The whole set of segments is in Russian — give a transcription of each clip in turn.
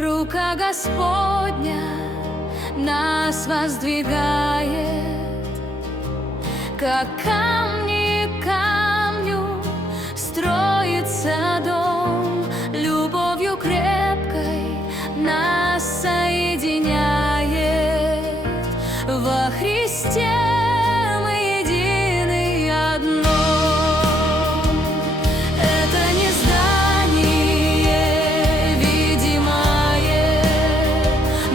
Рука Господня нас воздвигает, как камни к камню строится дом, любовью крепкой нас соединяет. Во Христе мы едины и одно. Это не здание видимое,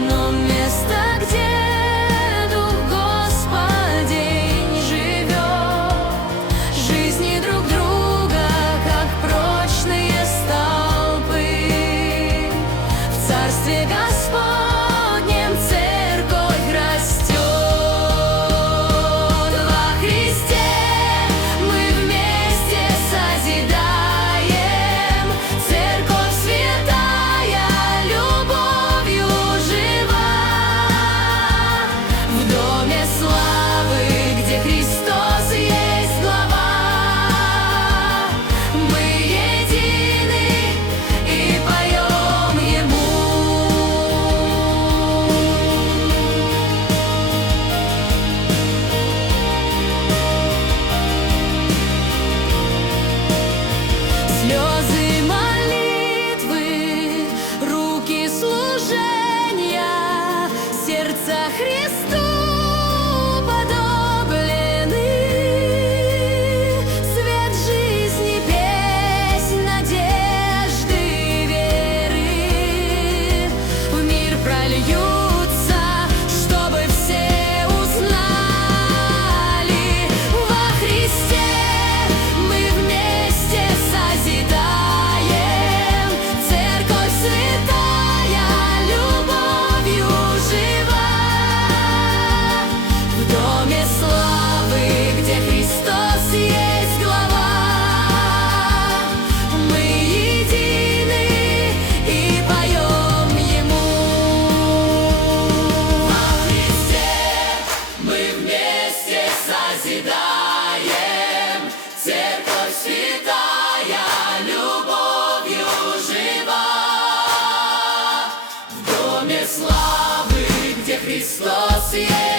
но место, где Дух Господень живет. Жизни друг друга, как прочные столпы, в Царстве Господнем церковь растет. Во Христе мы вместе созидаем, церковь святая, любовью жива. В доме славы, где Христос есть глава, мы едины и поем Ему. Слезы молитвы, руки служения, сердца Христу подоблены. Свет жизни, песнь надежды и веры в мир прольются, чтобы все узнали. Во Христе мы вместе созидаем, церковь святая, любовью жива. В доме славы, где Христос есть глава, мы едины и поем Ему. Во Христе мы вместе созидаем, церковь святая, любовью жива. В доме славы, где Христос есть